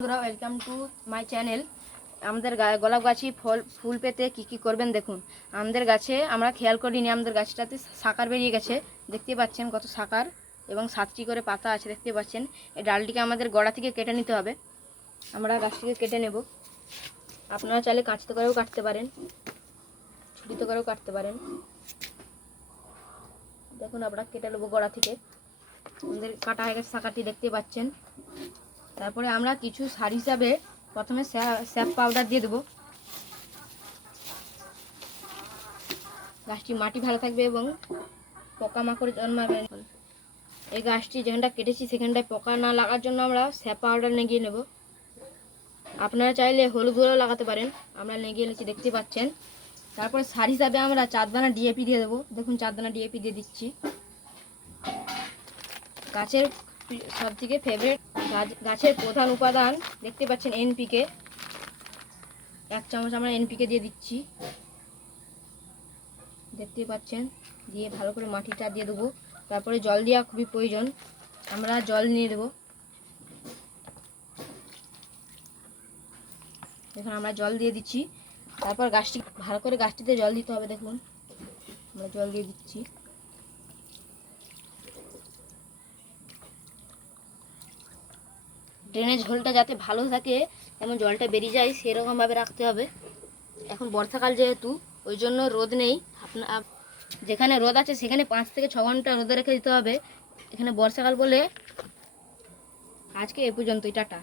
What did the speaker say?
বন্ধুরা welcome to my channel. আমাদের গোলাপ গাছে ফুল পেতে কি করবেন দেখুন। আমাদের গাছে আমরা খেয়াল করিনি, আমাদের গাছটাতে শাকার বেরিয়ে গেছে। দেখতে পাচ্ছেন কত শাকার এবং 7টি করে পাতা আছে দেখতে পাচ্ছেন। এই ডালটিকে আমাদের গোড়া থেকে কেটে নিতে হবে। আমরা গাছটিকে কেটে নেব। আপনারা চাইলে কাঁচতে করেও কাটতে পারেন, ছুরিতে করেও কাটতে পারেন। দেখুন আমরা কেটে নেবো গোড়া থেকে। আমাদের কাটা হয়ে গেছে শাকারটি দেখতে পাচ্ছেন। তারপরে আমরা কিছু সার হিসাবে প্রথমে স্যাপ পাউডার দিয়ে দেবো। গাছটি মাটি ভালো থাকবে এবং পোকামাকড় জন্মাবে। এই গাছটি যেখানটা কেটেছি সেখানটায় পোকা না লাগার জন্য আমরা স্যাপ পাউডার নেগিয়ে নেব। আপনারা চাইলে হলুদ গুঁড়ো লাগাতে পারেন, আমরা নেগিয়ে নিচ্ছি দেখতে পাচ্ছেন। তারপরে সার হিসাবে আমরা 4 দানা ডিএপি দিয়ে দেবো। দেখুন 4 দানা ডিএপি দিয়ে দিচ্ছি। গাছের সবথেকে ফেভারিট গাছের প্রধান উপাদান দেখতে পাচ্ছেন এনপিকে। 1 চামচ আমরা এনপিকে দিয়ে দিচ্ছি দেখতে পাচ্ছেন। দিয়ে ভালো করে মাটিটা দিয়ে দেবো। তারপরে জল দেওয়া খুবই প্রয়োজন, আমরা জল নিয়ে দেবো। দেখুন আমরা জল দিয়ে দিচ্ছি। তারপর গাছটি ভালো করে গাছটিতে জল দিতে হবে। দেখুন আমরা জল দিয়ে দিচ্ছি। ড্রেনেজ হোলটা যাতে ভালো থাকে এবং জলটা বেরিয়ে যায় সেরকমভাবে রাখতে হবে। এখন বর্ষাকাল যেহেতু, ওই জন্য রোদ নেই। যেখানে রোদ আছে সেখানে 5 থেকে 6 ঘন্টা রোদে রেখে দিতে হবে। এখানে বর্ষাকাল বলে আজকে এ পর্যন্তই, টাটা।